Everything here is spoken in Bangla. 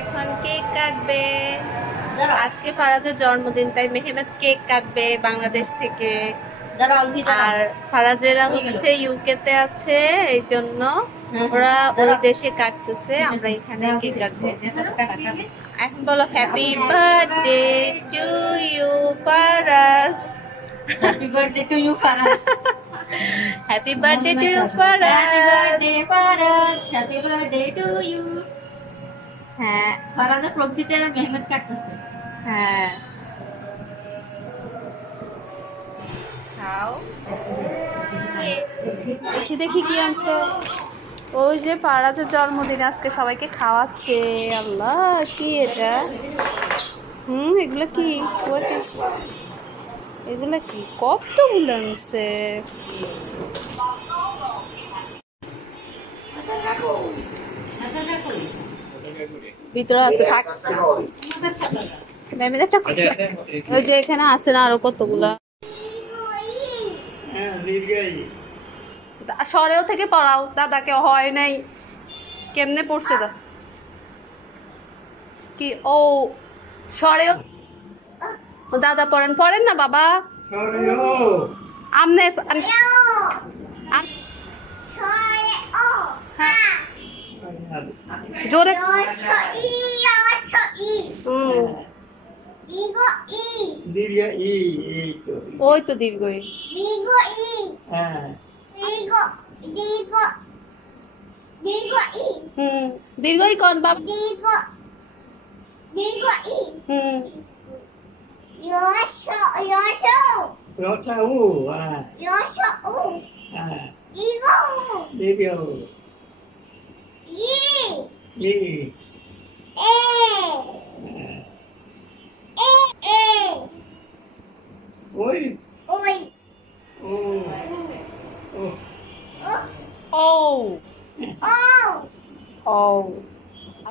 এখন কেক কাটবে। আজকে ফারাজের জন্মদিন, তাই মেহমেদ কেক কাটবে বাংলাদেশ থেকে। আর ফারাজেরা হচ্ছে ইউকে তে আছে, এই জন্য ওরা ওই দেশে কাটতেছে, আমরা এখানে কেক কাটবো। এখন বলো happy birthday to you Faraz. Happy birthday to you Faraz. Happy birthday to you Faraz. Happy birthday to you. হ্যাঁ, ফারাজের প্রক্সিতে মেহমেদ কাটতেছে। হ্যাঁ, খাও। দেখি দেখি কি আনছো। ওই যে ফারাজের জন্মদিন, আজকে সবাইকে খাওয়াচ্ছে। আল্লাহ, কি এটা? এগুলো কি? এগুলো কি? কতগুলো আনছে। ভিতরে আছে, থাক। ম্যামের একটা ওই যে এখানে আছে না আরো কতগুলা। সরেও থেকে পড়াও, দাদাকে হয় নাই। কেমনে পড়ছে দা কি? ও সরেও দাদা পড়েন, পড়েন না বাবা। আমনে জোরে। ওই তো দীর্ঘ ই। দীর্ঘ ই কোন বাবা? Oh.